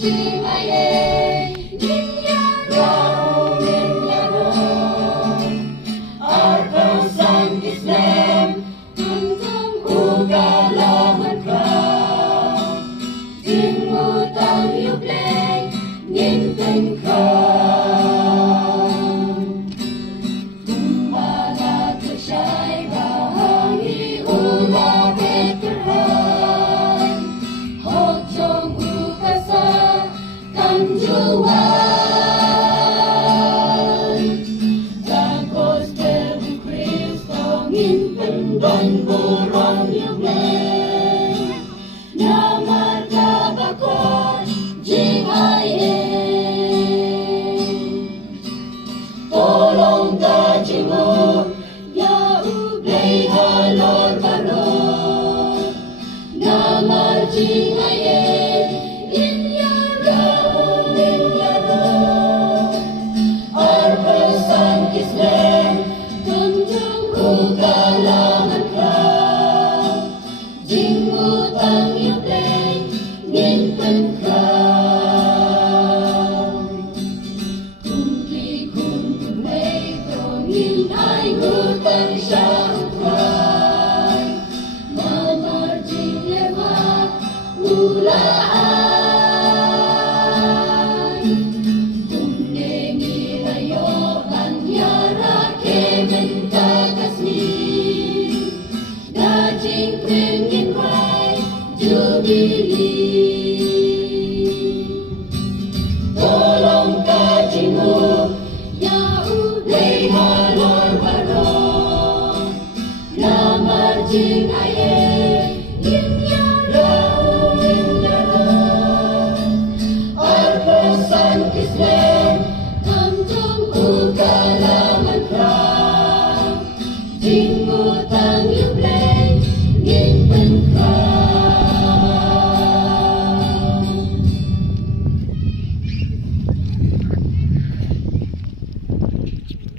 Jing aye, Ninyaro, Arpa sang Islam, Tuntang ugalaman ka, Jing utang yubleng, Nginten ka. Kumbala tersay bahangi ula veteran, Hojong ukasa kanjuan, Jagos tebu Kristo nginten dan burang yubleng, Nama tabakon jing aye. Tolong gajimu, ya ublay halor balor, Nama jing aye, Ninyaro, Arpa sang Islam, Tunjung ugalaman ka, Jing utang yubleng, Nginten ka. Tungki kundung may tongin ay utang siya ukway, Mamar jing lema ulaan, Kumnengi layo anyara kemen kakasni, Dajing pringin ray jubilee.